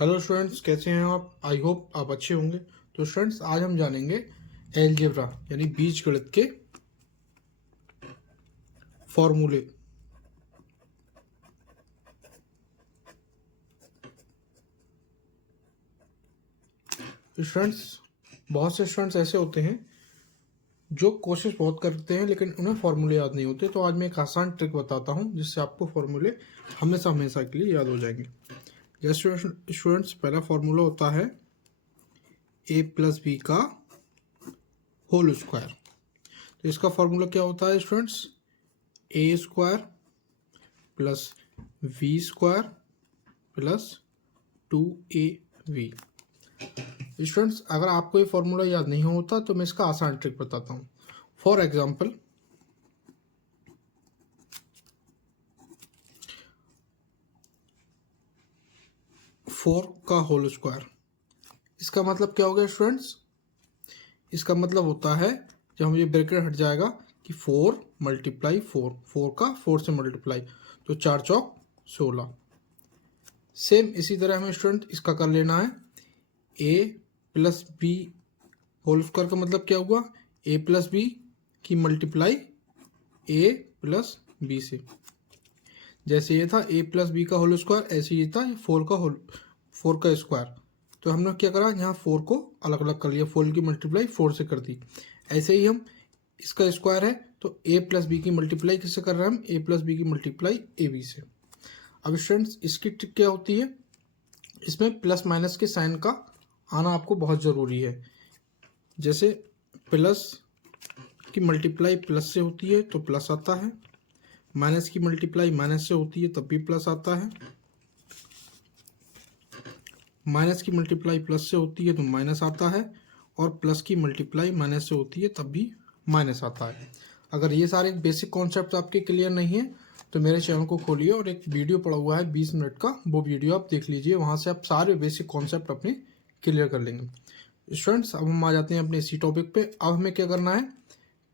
Hello students, कैसे हैं आप? आई होप आप अच्छे होंगे। तो स्टूडेंट्स, आज हम जानेंगे एलजेब्रा यानी बीजगणित के फॉर्मूले। स्टूडेंट्स, बहुत से स्टूडेंट्स ऐसे होते हैं जो कोशिश बहुत करते हैं लेकिन उन्हें फॉर्मूले याद नहीं होते। तो आज मैं एक आसान ट्रिक बताता हूं जिससे आपको फॉर्मूले हमेशा हमेशा के लिए याद हो जाएंगे। जैसे स्टूडेंट्स, पहला फॉर्मूला होता है a प्लस बी का होल स्क्वायर। तो इसका फॉर्मूला क्या होता है students? A square plus we square plus 2ab। Students, अगर आपको ये फॉर्मूला याद नहीं होता तो मैं इसका आसान ट्रिक बताता हूँ। फॉर एग्जाम्पल, फोर का होल स्क्वायर, इसका मतलब क्या हो गया स्टूडेंट्स? इसका मतलब होता है, जब हम ये ब्रैकेट हट जाएगा कि 4 मल्टीप्लाई 4, 4 का 4 से मल्टीप्लाई, तो 4 चौक 16। सेम इसी तरह हमें स्टूडेंट इसका कर लेना है। ए प्लस बी होल स्क्वायर का मतलब क्या हुआ? ए प्लस बी की मल्टीप्लाई ए प्लस बी से। जैसे ये था ए प्लस बी का होल स्क्वायर, ऐसे ये था 4 का स्क्वायर। तो हमने क्या करा, यहाँ 4 को अलग अलग कर लिया, 4 की मल्टीप्लाई 4 से कर दी। ऐसे ही हम इसका स्क्वायर है तो ए प्लस बी की मल्टीप्लाई किससे कर रहे हैं हम? ए प्लस बी की मल्टीप्लाई ए बी से। अब स्टूडेंट्स, इसकी ट्रिक क्या होती है? इसमें प्लस माइनस के साइन का आना आपको बहुत ज़रूरी है। जैसे प्लस की मल्टीप्लाई प्लस से होती है तो प्लस आता है, माइनस की मल्टीप्लाई माइनस से होती है तब भी प्लस आता है, माइनस की मल्टीप्लाई प्लस से होती है तो माइनस आता है, और प्लस की मल्टीप्लाई माइनस से होती है तब भी माइनस आता है। अगर ये सारे बेसिक कॉन्सेप्ट आपके क्लियर नहीं है तो मेरे चैनल को खोलिए और एक वीडियो पड़ा हुआ है 20 मिनट का, वो वीडियो आप देख लीजिए, वहाँ से आप सारे बेसिक कॉन्सेप्ट अपने क्लियर कर लेंगे। स्टूडेंट्स, अब हम आ जाते हैं अपने इसी टॉपिक पे। अब हमें क्या करना है,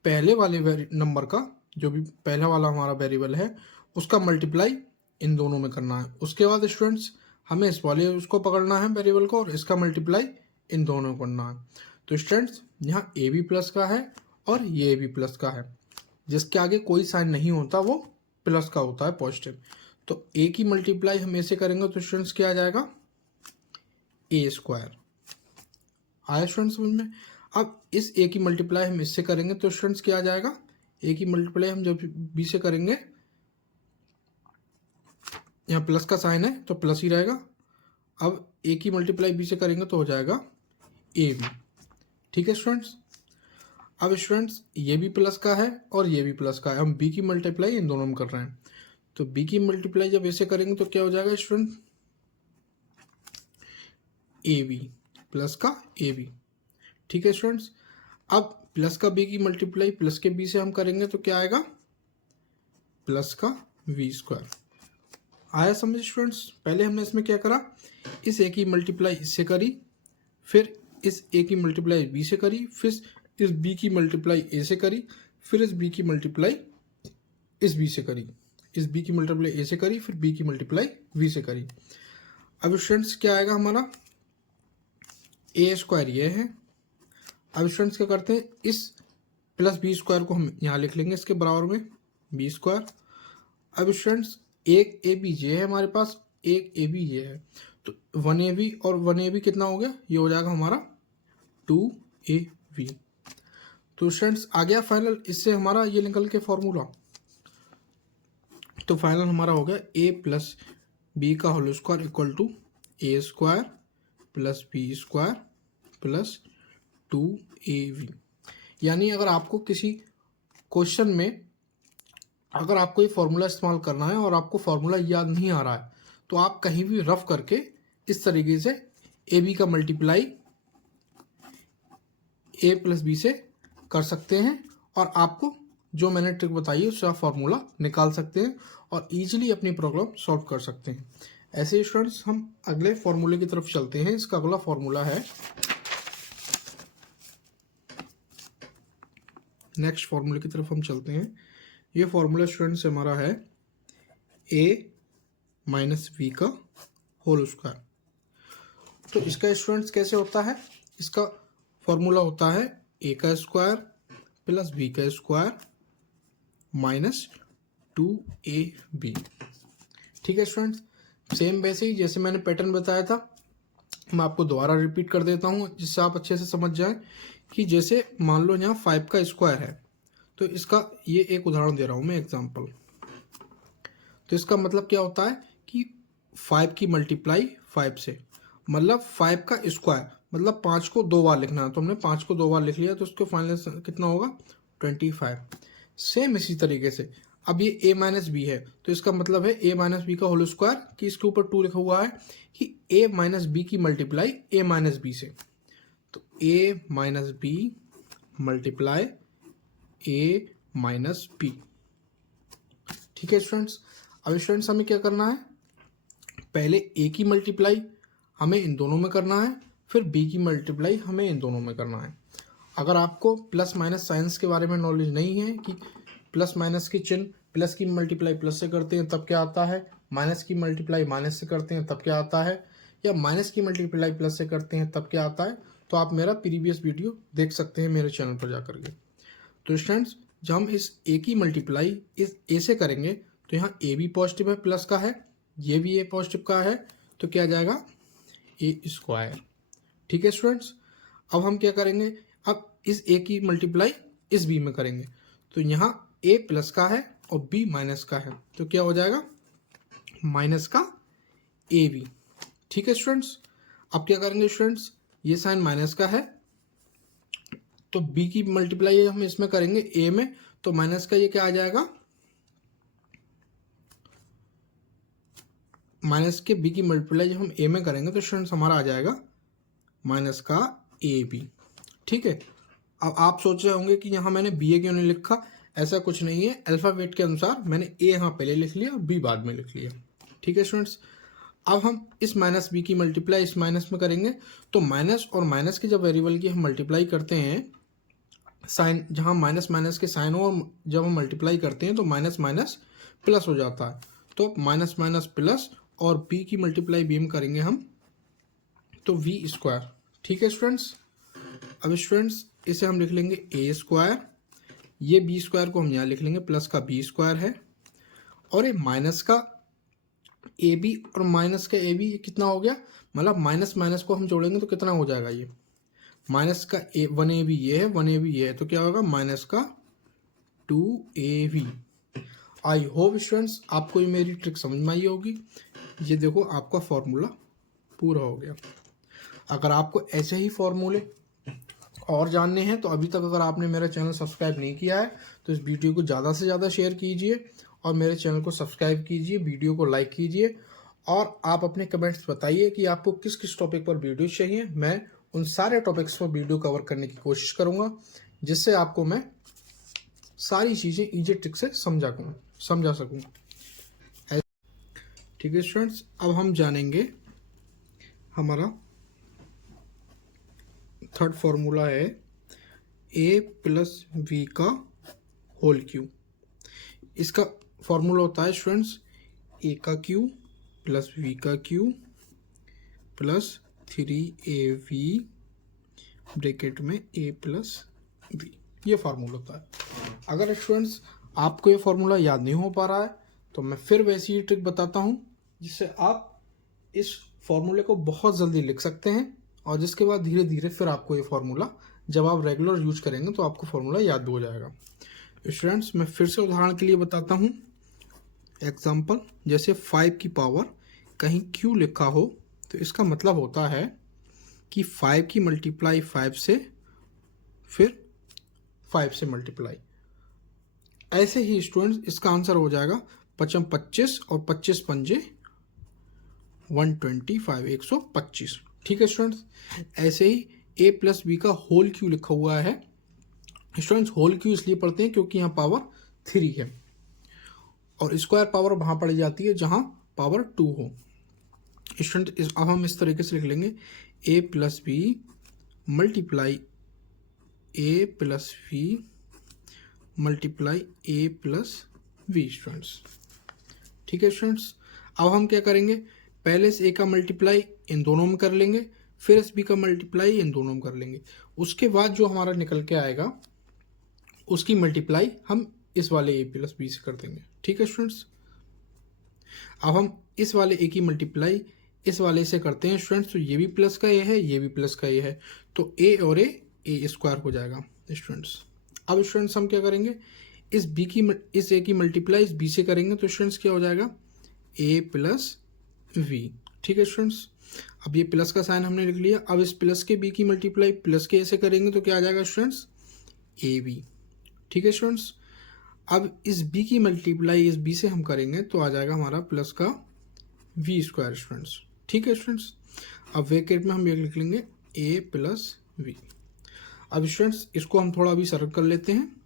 पहले वाले नंबर का, जो भी पहला वाला हमारा वेरिएबल है, उसका मल्टीप्लाई इन दोनों में करना है। उसके बाद स्टूडेंट्स, हमें इस वाले उसको पकड़ना है वेरिएबल को और इसका मल्टीप्लाई इन दोनों में करना है। तो स्टूडेंट्स, यहाँ ए बी प्लस का है और ये भी प्लस का है, जिसके आगे कोई साइन नहीं होता वो प्लस का होता है, पॉजिटिव। तो ए की मल्टीप्लाई हम ऐसे करेंगे तो स्टूडेंट्स क्या आ जाएगा? ए स्क्वायर। आया स्टूडेंट्स समझ में? अब इस ए की मल्टीप्लाई हम इससे करेंगे तो स्टूडेंट्स क्या आ जाएगा? ए की मल्टीप्लाई हम जब बी से करेंगे, यहाँ प्लस का साइन है तो प्लस ही रहेगा। अब ए की मल्टीप्लाई बी से करेंगे तो हो जाएगा ए बी। ठीक है स्टूडेंट्स? अब स्टूडेंट्स, ये भी प्लस का है और ये भी प्लस का है, हम बी की मल्टीप्लाई इन दोनों में कर रहे हैं। तो बी की मल्टीप्लाई जब ऐसे करेंगे तो क्या हो जाएगा स्टूडेंट? ए बी प्लस का ए बी। ठीक है स्टूडेंट्स? अब प्लस का बी की मल्टीप्लाई प्लस के बी से हम करेंगे तो क्या आएगा? प्लस का वी स्क्वायर। आया समझ स्टूडेंट्स? पहले हमने इसमें क्या करा, इस ए की मल्टीप्लाई इससे करी, फिर इस ए की मल्टीप्लाई बी से करी, फिर इस बी की मल्टीप्लाई ए से करी, फिर इस बी की मल्टीप्लाई इस बी से करी, इस बी की मल्टीप्लाई ए से करी, फिर बी की मल्टीप्लाई वी से करी। अब स्टूडेंट्स क्या आएगा हमारा? ए स्क्वायर ये है। अब स्टूडेंट्स क्या करते हैं, इस प्लस बी स्क्वायर को हम यहाँ लिख लेंगे इसके बराबर में, बी स्क्वायर। अब स्टूडेंट्स, एक ए बी जे है हमारे पास, एक ए बी ये है, तो 1ab और 1ab कितना हो गया? ये हो जाएगा हमारा 2ab। तो स्टूडेंट्स, आ गया फाइनल इससे हमारा ये निकल के फॉर्मूला। तो फाइनल हमारा हो गया ए प्लस बी का whole square equal to A square plus B square plus 2ab। यानी अगर आपको किसी क्वेश्चन में अगर आपको ये फॉर्मूला इस्तेमाल करना है और आपको फॉर्मूला याद नहीं आ रहा है तो आप कहीं भी रफ करके इस तरीके से ए बी का मल्टीप्लाई ए प्लस बी से कर सकते हैं और आपको जो मैंने ट्रिक बताई है उससे आप फॉर्मूला निकाल सकते हैं और इजीली अपनी प्रॉब्लम सॉल्व कर सकते हैं। ऐसे स्टूडेंट्स, हम अगले फॉर्मूले की तरफ चलते हैं। इसका अगला फॉर्मूला है, नेक्स्ट फॉर्मूले की तरफ हम चलते हैं। ये फॉर्मूला स्टूडेंट्स हमारा है ए माइनस वी का होल स्क्वायर। तो इसका स्टूडेंट्स कैसे होता है, इसका फॉर्मूला होता है ए का स्क्वायर प्लस बी का स्क्वायर माइनस 2ab। ठीक है स्टूडेंट्स, सेम वैसे ही जैसे मैंने पैटर्न बताया था, मैं आपको दोबारा रिपीट कर देता हूँ जिससे आप अच्छे से समझ जाएं कि जैसे मान लो यहाँ 5 का स्क्वायर है, तो इसका ये एक उदाहरण दे रहा हूँ मैं एग्जांपल। तो इसका मतलब क्या होता है कि 5 की मल्टीप्लाई 5 से, मतलब 5 का स्क्वायर मतलब 5 को 2 बार लिखना है, तो हमने 5 को 2 बार लिख लिया, तो उसको फाइनल कितना होगा 25। सेम इसी तरीके से अब ये a माइनस बी है, तो इसका मतलब है a माइनस बी का होल स्क्वायर कि इसके ऊपर 2 लिखा हुआ है कि a माइनस बी की मल्टीप्लाई a माइनस बी से, तो a minus B multiply a minus B. ठीक है स्टूडेंट्स, अब स्टूडेंट्स हमें क्या करना है, पहले a की मल्टीप्लाई हमें इन दोनों में करना है, फिर b की मल्टीप्लाई हमें इन दोनों में करना है। अगर आपको प्लस माइनस साइंस के बारे में नॉलेज नहीं है कि प्लस माइनस के चिन्ह प्लस की मल्टीप्लाई प्लस से करते हैं तब क्या आता है, माइनस की मल्टीप्लाई माइनस से करते हैं तब क्या आता है, या माइनस की मल्टीप्लाई प्लस से करते हैं तब क्या आता है, तो आप मेरा प्रीवियस वीडियो देख सकते हैं मेरे चैनल पर जाकर के। तो स्टूडेंट्स जब हम इस ए की मल्टीप्लाई इस ए से करेंगे तो यहाँ ए भी पॉजिटिव है प्लस का है, ये भी ए पॉजिटिव का है, तो क्या आ जाएगा ए स्क्वायर। ठीक है स्टूडेंट्स, अब हम क्या करेंगे, अब इस ए की मल्टीप्लाई इस बी में करेंगे, तो यहाँ ए प्लस का है और बी माइनस का है, तो क्या हो जाएगा माइनस का ए बी। ठीक है स्टूडेंट्स, अब क्या करेंगे स्टूडेंट्स, ये साइन माइनस का है तो बी की मल्टीप्लाई हम इसमें करेंगे ए में, तो माइनस का ये क्या आ जाएगा, माइनस के बी की मल्टीप्लाई जब हम ए में करेंगे तो स्टूडेंट्स हमारा आ जाएगा माइनस का ए बी। ठीक है, अब आप सोच रहे होंगे कि यहाँ मैंने बी ए क्यों नहीं लिखा, ऐसा कुछ नहीं है, अल्फ़ाबेट के अनुसार मैंने ए यहाँ पहले लिख लिया और बी बाद में लिख लिया। ठीक है स्टूडेंट्स, अब हम इस माइनस बी की मल्टीप्लाई इस माइनस में करेंगे, तो माइनस और माइनस के जब वेरिएबल की हम मल्टीप्लाई करते हैं, साइन जहाँ माइनस माइनस के साइन हो जब हम मल्टीप्लाई करते हैं तो माइनस माइनस प्लस हो जाता है, तो माइनस माइनस प्लस और बी की मल्टीप्लाई बी में करेंगे हम तो वी स्क्वायर। ठीक है स्टूडेंट्स, अब स्टूडेंट्स इसे हम लिख लेंगे ए स्क्वायर, ये बी स्क्वायर को हम यहाँ लिख लेंगे प्लस का बी स्क्वायर है, और ये माइनस का ए बी और माइनस का ए बी कितना हो गया, मतलब माइनस माइनस को हम जोड़ेंगे तो कितना हो जाएगा, ये माइनस का ए 1ab ये है 1ab ये है, तो क्या होगा माइनस का 2ab। आई होप स्टूडेंट्स आपको ये मेरी ट्रिक समझ में आई होगी। ये देखो आपका फॉर्मूला पूरा हो गया। अगर आपको ऐसे ही फॉर्मूले और जानने हैं तो अभी तक अगर आपने मेरा चैनल सब्सक्राइब नहीं किया है तो इस वीडियो को ज़्यादा से ज़्यादा शेयर कीजिए और मेरे चैनल को सब्सक्राइब कीजिए, वीडियो को लाइक कीजिए, और आप अपने कमेंट्स बताइए कि आपको किस किस टॉपिक पर वीडियो चाहिए। मैं उन सारे टॉपिक्स पर वीडियो कवर करने की कोशिश करूँगा जिससे आपको मैं सारी चीज़ें ईजी ट्रिक से समझा सकूँ। ठीक है स्टूडेंट्स, अब हम जानेंगे हमारा थर्ड फॉर्मूला है ए प्लस वी का होल क्यू। इसका फॉर्मूला होता है स्टूडेंट्स ए का क्यू प्लस वी का क्यू प्लस 3ab ब्रैकेट में ए प्लस बी, ये फार्मूला होता है। अगर स्टूडेंट्स आपको ये फार्मूला याद नहीं हो पा रहा है तो मैं फिर वैसी ही ट्रिक बताता हूँ जिससे आप इस फार्मूले को बहुत जल्दी लिख सकते हैं, और जिसके बाद धीरे धीरे फिर आपको ये फार्मूला जब आप रेगुलर यूज करेंगे तो आपको फार्मूला याद भी हो जाएगा। स्टूडेंट्स मैं फिर से उदाहरण के लिए बताता हूँ एग्जाम्पल, जैसे 5 की पावर कहीं q लिखा हो तो इसका मतलब होता है कि 5 की मल्टीप्लाई 5 से फिर 5 से मल्टीप्लाई। ऐसे ही स्टूडेंट्स इसका आंसर हो जाएगा 5 25 और 25 पंजे 125 125। ठीक है स्टूडेंट्स, ऐसे ही a प्लस बी का होल क्यू लिखा हुआ है। स्टूडेंट्स होल क्यू इसलिए पढ़ते हैं क्योंकि यहाँ पावर 3 है और स्क्वायर पावर वहाँ पड़ी जाती है जहाँ पावर 2 हो। स्टूडेंट अब हम इस तरीके से लिख लेंगे a plus B multiply A plus B multiply A plus B students. ठीक है स्टूडेंट्स, अब हम क्या करेंगे, पहले से ए का मल्टीप्लाई इन दोनों में कर लेंगे, फिर इस बी का मल्टीप्लाई इन दोनों में कर लेंगे। उसके बाद जो हमारा निकल के आएगा उसकी मल्टीप्लाई हम इस वाले ए प्लस बी से कर देंगे। ठीक है स्टूडेंट्स, अब हम इस वाले ए की मल्टीप्लाई इस वाले से करते हैं स्टूडेंट्स, तो ये भी प्लस का ए है, ये भी प्लस का ए है, तो ए और ए स्क्वायर हो जाएगा स्टूडेंट्स। अब स्टूडेंट्स हम क्या करेंगे, इस ए की मल्टीप्लाई इस बी से करेंगे, तो स्टूडेंट्स क्या हो जाएगा ए प्लस वी। ठीक है स्टूडेंट्स, अब ये प्लस का साइन हमने लिख लिया। अब इस प्लस के बी की मल्टीप्लाई प्लस के ए से करेंगे तो क्या आ जाएगा स्टूडेंट्स ए बी। ठीक है स्टूडेंट्स, अब इस b की मल्टीप्लाई इस b से हम करेंगे तो आ जाएगा हमारा प्लस का v स्क्वायर स्टूडेंट्स। ठीक है स्टूडेंट्स, अब ब्रैकेट में हम ये लिख लेंगे a प्लस वी। अब स्टूडेंट्स इसको हम थोड़ा अभी सरल कर लेते हैं,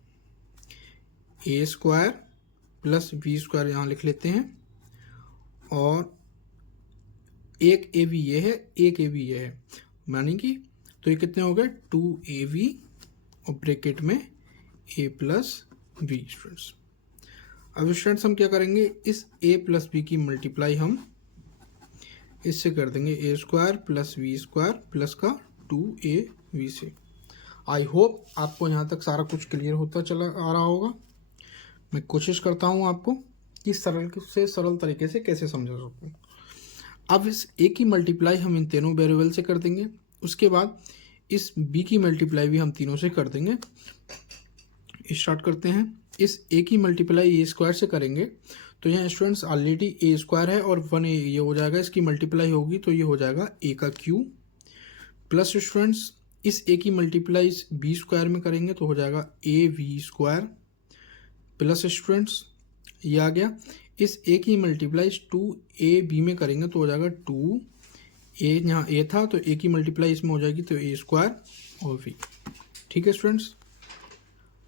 a square plus we square यहाँ लिख लेते हैं, और एक ए वी ये है, एक ए वी ये है, मानी कि तो ये कितने हो गए 2ab और ब्रैकेट में a प्लस बी स्टूडेंट्स। अब स्टूडेंट्स हम क्या करेंगे, इस a प्लस बी की मल्टीप्लाई हम इससे कर देंगे a square plus we square plus का 2ab से। आई होप आपको यहाँ तक सारा कुछ क्लियर होता चला आ रहा होगा। मैं कोशिश करता हूँ आपको कि सरल से सरल तरीके से कैसे समझा सकूँ। अब इस a की मल्टीप्लाई हम इन तीनों वेरिएबल से कर देंगे, उसके बाद इस b की मल्टीप्लाई भी हम तीनों से कर देंगे। स्टार्ट करते हैं, इस a की मल्टीप्लाई ए स्क्वायर से करेंगे, तो यहाँ स्टूडेंट्स ऑलरेडी ए स्क्वायर है और 1a ये हो जाएगा, इसकी मल्टीप्लाई होगी तो ये हो जाएगा a का क्यू, प्लस स्टूडेंट्स इस a की मल्टीप्लाई इस b स्क्वायर में करेंगे तो हो जाएगा A V square, plus students ये आ गया, इस a की मल्टीप्लाई 2ab में करेंगे तो हो जाएगा 2a, यहाँ a था तो a की मल्टीप्लाई इसमें हो जाएगी तो a स्क्वायर और v। ठीक है स्टूडेंट्स,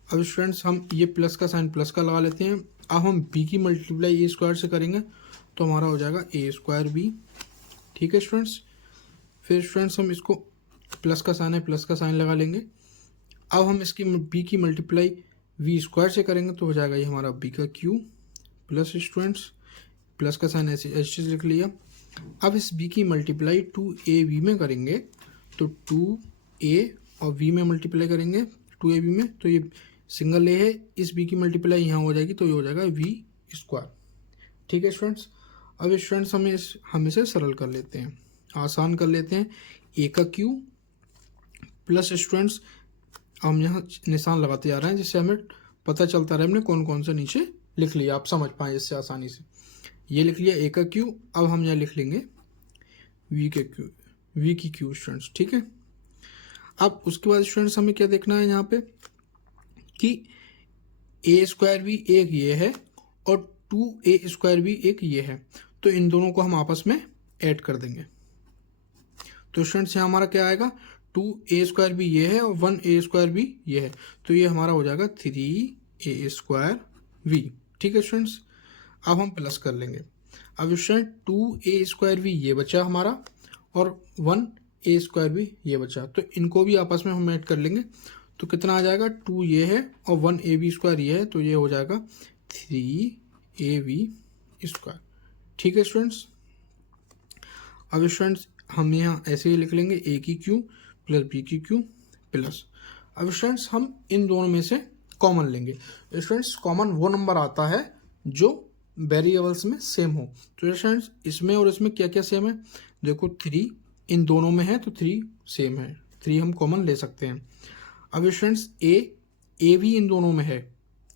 अब स्टूडेंट्स हम ये प्लस का साइन प्लस का लगा लेते हैं। अब हम b की मल्टीप्लाई ए स्क्वायर से करेंगे तो हमारा हो जाएगा ए स्क्वायर बी। ठीक है स्टूडेंट्स, फिर स्टूडेंट्स हम इसको प्लस का साइन है प्लस का साइन लगा लेंगे। अब हम इसकी b की मल्टीप्लाई वी स्क्वायर से करेंगे तो हो जाएगा ये हमारा b का क्यू, प्लस स्टूडेंट्स प्लस का साइन ऐसे लिख लिया। अब इस b की मल्टीप्लाई 2ab में करेंगे तो 2a और v में मल्टीप्लाई करेंगे 2ab में, तो ये सिंगल ए है, इस b की मल्टीप्लाई यहाँ हो जाएगी तो ये हो जाएगा v स्क्वायर। ठीक है स्टूडेंट्स, अब स्टूडेंट्स हम इसे सरल कर लेते हैं, आसान कर लेते हैं। a का क्यू प्लस स्टूडेंट्स हम यहाँ निशान लगाते जा रहे हैं जिससे हमें पता चलता रहे हमने कौन कौन सा नीचे लिख लिया, आप समझ पाएँ इससे आसानी से। ये लिख लिया a का क्यू, अब हम यहाँ लिख लेंगे v की क्यू स्टूडेंट्स। ठीक है, अब उसके बाद स्टूडेंट्स हमें क्या देखना है यहाँ पे कि ए स्क्वायर भी एक ये है और 2a स्क्वायर भी एक ये है, तो इन दोनों को हम आपस में ऐड कर देंगे। तो स्टूडेंट्स यहाँ हमारा क्या आएगा, 2a स्क्वायर भी ये है और 1a स्क्वायर भी ये है, तो ये हमारा हो जाएगा 3a स्क्वायर v। ठीक है स्टूडेंट्स, अब हम प्लस कर लेंगे। अब स्टूडेंट 2a स्क्वायर भी ये बचा हमारा और 1a स्क्वायर भी ये बचा, तो इनको भी आपस में हम ऐड कर लेंगे, तो कितना आ जाएगा 2 ये है और 1ab स्क्वायर ये है, तो ये हो जाएगा 3ab स्क्वायर। ठीक है स्टूडेंट्स, अब स्टूडेंट्स हम यहाँ ऐसे ही लिख लेंगे a की क्यू प्लस b की क्यू प्लस। अब स्टूडेंट्स हम इन दोनों में से कॉमन लेंगे। स्टूडेंट्स कॉमन वो नंबर आता है जो वेरिएबल्स में सेम हो, तो स्टूडेंट्स इसमें और इसमें क्या क्या सेम है, देखो 3 इन दोनों में है तो 3 सेम है, 3 हम कॉमन ले सकते हैं। अब स्टूडेंट्स ए भी इन दोनों में है,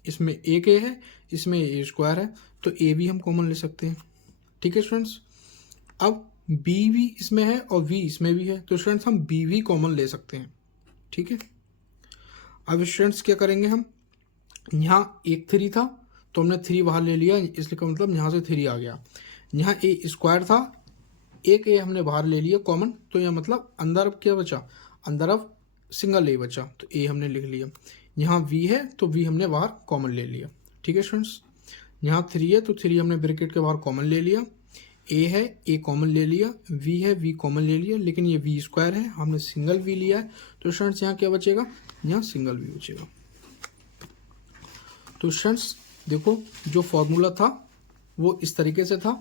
इसमें एक ए है इसमें ए स्क्वायर है, तो ए भी हम कॉमन ले सकते हैं। ठीक है स्टूडेंट्स, अब बी भी इसमें है और वी इसमें भी है, तो स्टूडेंट्स हम बी भी कॉमन ले सकते हैं। ठीक है, अब स्टूडेंट्स क्या करेंगे, हम यहाँ एक 3 था तो हमने 3 बाहर ले लिया, इसलिए का मतलब यहाँ से 3 आ गया। यहाँ ए स्क्वायर था, एक ए हमने बाहर ले लिया कॉमन, तो यह मतलब अंदर अब क्या बचा, अंदर अब सिंगल ए बचा, तो ए हमने लिख लिया। यहाँ वी है तो वी हमने बाहर कॉमन ले लिया। ठीक है स्टूडेंट्स, यहाँ 3 है तो 3 हमने ब्रैकेट के बाहर कॉमन ले लिया, ए है ए कॉमन ले लिया, वी है वी कॉमन ले लिया, लेकिन ये वी स्क्वायर है हमने सिंगल वी लिया है, तो स्टूडेंट्स यहाँ क्या बचेगा, यहाँ सिंगल वी बचेगा। तो स्टूडेंट्स देखो जो फॉर्मूला था वो इस तरीके से था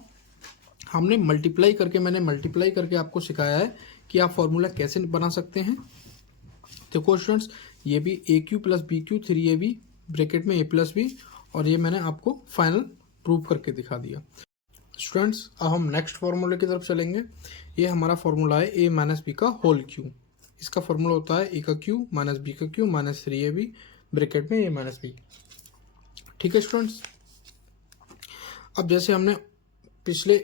हमने मल्टीप्लाई करके मैंने मल्टीप्लाई करके आपको सिखाया है कि आप फॉर्मूला कैसे बना सकते हैं। देखो स्टूडेंट्स, ये भी a cube plus b cube 3ab bracket में a प्लस बी, और ये मैंने आपको फाइनल प्रूव करके दिखा दिया। स्टूडेंट्स, अब हम नेक्स्ट फार्मूले की तरफ चलेंगे। ये हमारा फार्मूला है a माइनस बी का होल क्यू। इसका फार्मूला होता है a का क्यू माइनस बी का क्यू माइनस 3ab ब्रैकेट में a माइनस बी। ठीक है स्टूडेंट्स, अब जैसे हमने पिछले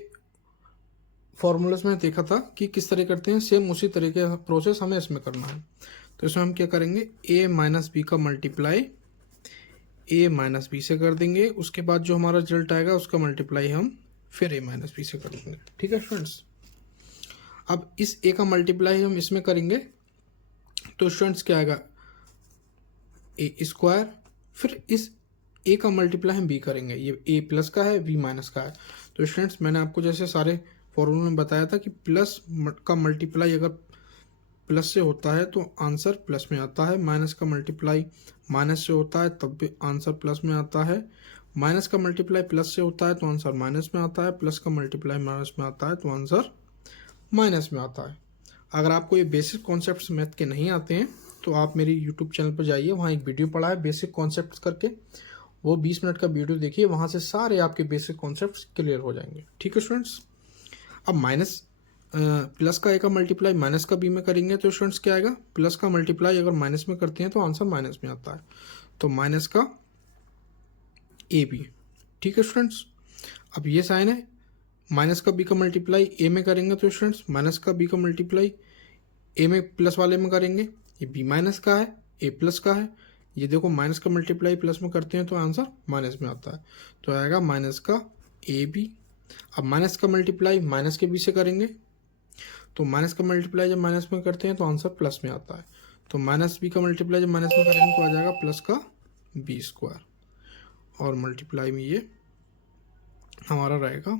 फॉर्मूलाज में देखा था कि किस तरह करते हैं, सेम उसी तरीके का प्रोसेस हमें इसमें करना है। तो इसमें हम क्या करेंगे, a माइनस बी का मल्टीप्लाई a माइनस बी से कर देंगे, उसके बाद जो हमारा रिजल्ट आएगा उसका मल्टीप्लाई हम फिर a माइनस बी से कर देंगे। ठीक है स्टूडेंट्स, अब इस a का मल्टीप्लाई हम इसमें करेंगे तो स्टूडेंट्स क्या आएगा, a स्क्वायर, फिर इस a का मल्टीप्लाई हम b करेंगे, ये a प्लस का है b माइनस का है। तो स्टूडेंट्स, मैंने आपको जैसे सारे फॉर्मूले में बताया था कि प्लस का मल्टीप्लाई अगर प्लस से होता है तो आंसर प्लस में आता है, माइनस का मल्टीप्लाई माइनस से होता है तब भी आंसर प्लस में आता है, माइनस का मल्टीप्लाई प्लस से होता है तो आंसर माइनस में आता है, प्लस का मल्टीप्लाई माइनस में आता है तो आंसर माइनस में आता है। अगर आपको ये बेसिक कॉन्सेप्ट्स मैथ के नहीं आते हैं तो आप मेरी यूट्यूब चैनल पर जाइए, वहाँ एक वीडियो पड़ा है बेसिक कॉन्सेप्ट्स करके, वो 20 मिनट का वीडियो देखिए, वहाँ से सारे आपके बेसिक कॉन्सेप्ट्स क्लियर हो जाएंगे। ठीक है स्टूडेंट्स, अब माइनस प्लस का ए का मल्टीप्लाई माइनस का बी में करेंगे तो स्टूडेंट्स क्या आएगा, प्लस का मल्टीप्लाई अगर माइनस में करते हैं तो आंसर माइनस में आता है, तो माइनस का ए बी। ठीक है स्टूडेंट्स, अब ये साइन है, माइनस का बी का मल्टीप्लाई ए में करेंगे तो स्टूडेंट्स माइनस का बी का मल्टीप्लाई ए में प्लस वाले में करेंगे, ये बी माइनस का है ए प्लस का है, ये देखो माइनस का मल्टीप्लाई प्लस में करते हैं तो आंसर माइनस में आता है, तो आएगा माइनस का ए बी। अब माइनस का मल्टीप्लाई माइनस के बी से करेंगे तो माइनस का मल्टीप्लाई जब माइनस में करते हैं तो आंसर प्लस में आता है, तो माइनस बी का मल्टीप्लाई जब माइनस में करेंगे तो आ जाएगा प्लस का बी स्क्वायर, और मल्टीप्लाई में ये हमारा रहेगा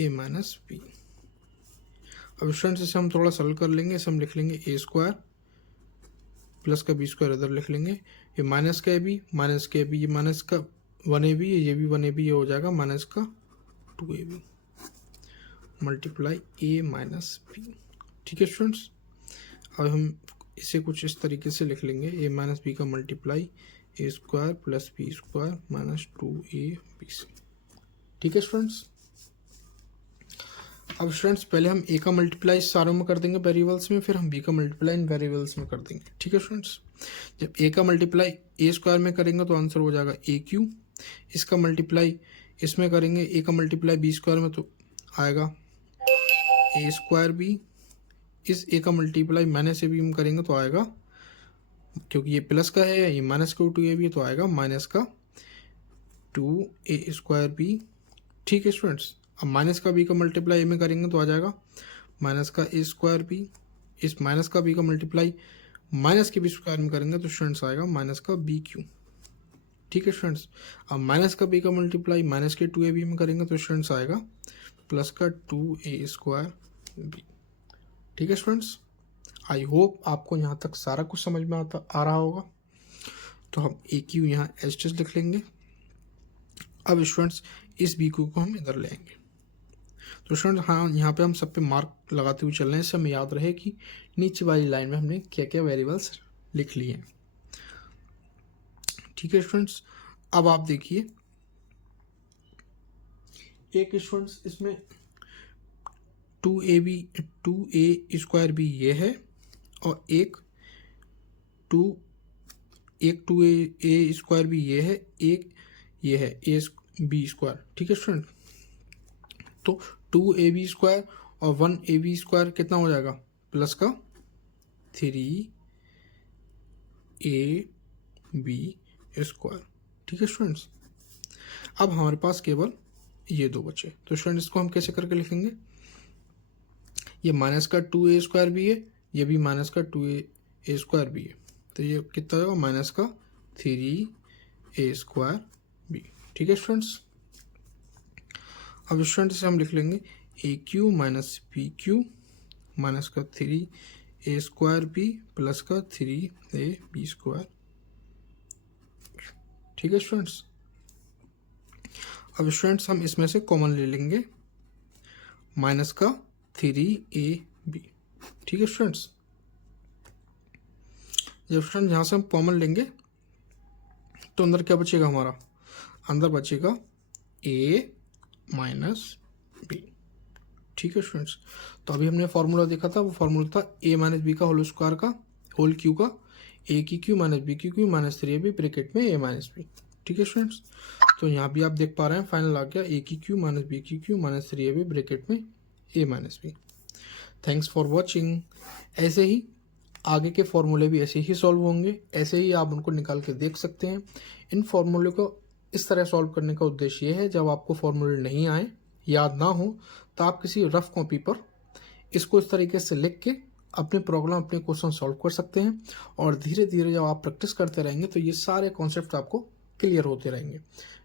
ए माइनस बी। अब स्टूडेंट्स इसे हम थोड़ा सरल कर लेंगे, इसे हम लिख लेंगे ए स्क्वायर प्लस का बी स्क्वायर इधर लिख लेंगे, ये माइनस का ए बी माइनस का ए बी, ये माइनस का 1ab, ये भी 1ab, ये हो जाएगा माइनस का 2ab मल्टीप्लाई ए माइनस बी। ठीक है स्टूडेंट्स, अब हम इसे कुछ इस तरीके से लिख लेंगे, ए माइनस बी का multiply a square plus B square minus 2ab। ठीक है स्टूडेंट्स, अब स्टूडेंट्स पहले हम ए का मल्टीप्लाई सारों में कर देंगे वेरिएबल्स में, फिर हम बी का मल्टीप्लाई इन वेरिएबल्स में कर देंगे। ठीक है स्टूडेंट्स, जब ए का मल्टीप्लाई ए स्क्वायर में करेंगे तो आंसर हो जाएगा ए क्यू, इसका मल्टीप्लाई इसमें करेंगे ए का मल्टीप्लाई बी स्क्वायर में तो आएगा ए स्क्वायर बी, इस ए का मल्टीप्लाई माइनस ए बी में करेंगे तो आएगा, क्योंकि ये प्लस का है ये माइनस का 2ab तो आएगा माइनस का 2a स्क्वायर बी। ठीक है स्टूडेंट्स, अब माइनस का बी का मल्टीप्लाई ए में करेंगे तो आ जाएगा माइनस का ए स्क्वायर बी, इस माइनस का बी का मल्टीप्लाई माइनस के बी स्क्वायर में करेंगे तो स्टूडेंट्स आएगा माइनस का बी क्यू। ठीक है स्टूडेंट्स, अब माइनस का बी का मल्टीप्लाई माइनस के 2ab में करेंगे तो स्टूडेंट्स आएगा प्लस का 2a स्क्वायर बी। ठीक है स्टूडेंट्स, आई होप आपको यहाँ तक सारा कुछ समझ में आ रहा होगा। तो हम ए क्यू यहाँ एच लिख लेंगे। अब स्टूडेंट्स इस बी क्यू को हम इधर ले आएंगे, तो स्टूडेंट्स हाँ यहाँ पे हम सब पे मार्क लगाते हुए चल रहे हैं, इससे हमें याद रहे कि नीचे वाली लाइन में हमने क्या क्या वेरिएबल्स लिख लिए हैं। ठीक है स्टूडेंट्स, अब आप देखिए एक स्टूडेंट्स इसमें 2a स्क्वायर बी ये है, और एक 2a स्क्वायर बी ये है, एक ये है ए बी स्क्वायर। ठीक है स्टूडेंट, तो 2ab स्क्वायर और 1ab स्क्वायर कितना हो जाएगा, प्लस का 3ab स्क्वायर। ठीक है स्टूडेंट्स, अब हमारे पास केवल ये दो बचे, तो स्टूडेंट इसको हम कैसे करके लिखेंगे, ये माइनस का 2a स्क्वायर भी है, ये भी माइनस का 2a स्क्वायर भी है, तो ये कितना होगा माइनस का 3a स्क्वायर बी। ठीक है स्टूडेंट्स, अब स्टूडेंट से हम लिख लेंगे a cube minus b cube minus का 3a स्क्वायर बी प्लस का 3ab स्क्वायर। ठीक है स्टूडेंट्स, अब स्टूडेंट्स हम इसमें से कॉमन ले लेंगे माइनस का 3ab। ठीक है स्टूडेंट्स, जब स्टूडेंट यहाँ से हम कॉमन लेंगे तो अंदर क्या बचेगा हमारा, अंदर बचेगा a माइनस बी। ठीक है स्टूडेंट्स, तो अभी हमने फार्मूला देखा था, वो फार्मूला था a माइनस बी का होल स्क्वायर का होल क्यू का a की क्यू माइनस बी की क्यू माइनस 3ab ब्रैकेट में a माइनस बी। ठीक है स्टूडेंट्स, तो यहाँ भी आप देख पा रहे हैं फाइनल आ गया a की क्यू माइनस बी की क्यू माइनस 3ab ब्रैकेट में a minus B. Thanks for watching. ऐसे ही आगे के फॉर्मूले भी ऐसे ही सॉल्व होंगे, ऐसे ही आप उनको निकाल के देख सकते हैं। इन फॉर्मूले को इस तरह सॉल्व करने का उद्देश्य ये है, जब आपको फॉर्मूले नहीं आए, याद ना हो, तो आप किसी रफ कॉपी पर इसको इस तरीके से लिख के अपने प्रॉब्लम अपने क्वेश्चन सॉल्व कर सकते हैं। और धीरे धीरे जब आप प्रैक्टिस करते रहेंगे तो ये सारे कॉन्सेप्ट आपको क्लियर होते रहेंगे।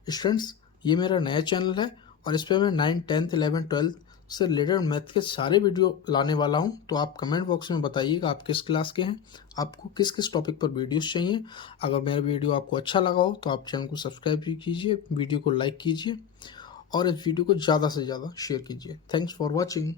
स्टूडेंट्स, ये मेरा नया चैनल है और इस पर मैं 9, 10, 11, 12 से रिलेटेड मैथ के सारे वीडियो लाने वाला हूं। तो आप कमेंट बॉक्स में बताइएगा आप किस क्लास के हैं, आपको किस किस टॉपिक पर वीडियोस चाहिए। अगर मेरा वीडियो आपको अच्छा लगा हो तो आप चैनल को सब्सक्राइब भी कीजिए, वीडियो को लाइक कीजिए और इस वीडियो को ज़्यादा से ज़्यादा शेयर कीजिए। Thanks for watching.